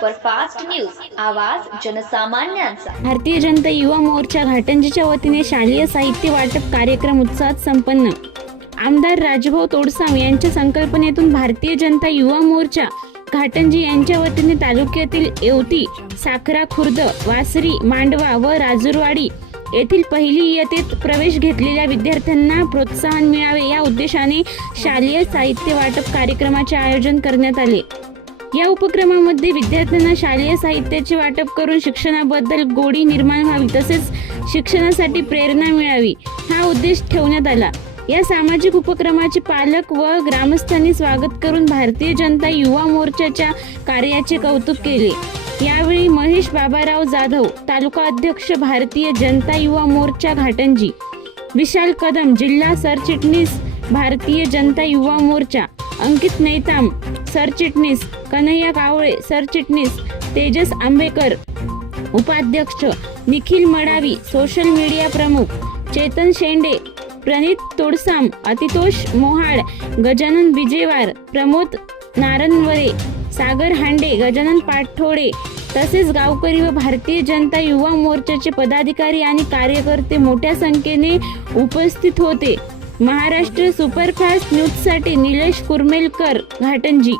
Superfast news, आवाज जनसामान्यांचा। भारतीय जनता युवा मोर्चा घाटंजीच्या वतीने शालेय साहित्य वाटप कार्यक्रम उत्साहात संपन्न। आमदार राजभाऊ तोडसाम यांच्या संकल्पनेतून भारतीय जनता युवा मोर्चा घाटंजी यांच्या वतीने तालुक्यातील येवती, साखरा खुर्द, वासरी, मांडवा व राजूरवाडी येथील पहिली इयत्तेत प्रवेश घेतलेल्या विद्यार्थ्यांना प्रोत्साहन मिळावे या उद्देशाने शालेय साहित्य वाटप कार्यक्रमाचे आयोजन करण्यात आले। या उपक्रमामध्ये विद्यार्थ्यांना शालेय साहित्याचे वाटप करून शिक्षणाबद्दल गोडी निर्माण व्हावी तसेच शिक्षणासाठी प्रेरणा मिळावी हा उद्देश ठेवण्यात आला। या सामाजिक उपक्रमाचे पालक व ग्रामस्थांनी स्वागत करून भारतीय जनता युवा मोर्चाच्या कार्याचे कौतुक केले। यावेळी महेश बाबाराव जाधव, तालुका अध्यक्ष भारतीय जनता युवा मोर्चा घाटंजी, विशाल कदम, जिल्हा सरचिटणीस भारतीय जनता युवा मोर्चा, अंकित नैताम सरचिटणीस, कन्हैया कावळे सरचिटणीस, तेजस आंबेकर उपाध्यक्ष, निखिल मडावी सोशल मीडिया प्रमुख, चेतन शेंडे, प्रणित तोडसाम, आतितोष मोहाड, गजानन विजेवार, प्रमोद नारनवरे, सागर हांडे, गजानन पाठोडे तसेच गावकरी व भारतीय जनता युवा मोर्चाचे पदाधिकारी आणि कार्यकर्ते मोठ्या संख्येने उपस्थित होते। महाराष्ट्र सुपरफास्ट न्यूजसाठी निलेश कुर्मेलकर, घाटंजी।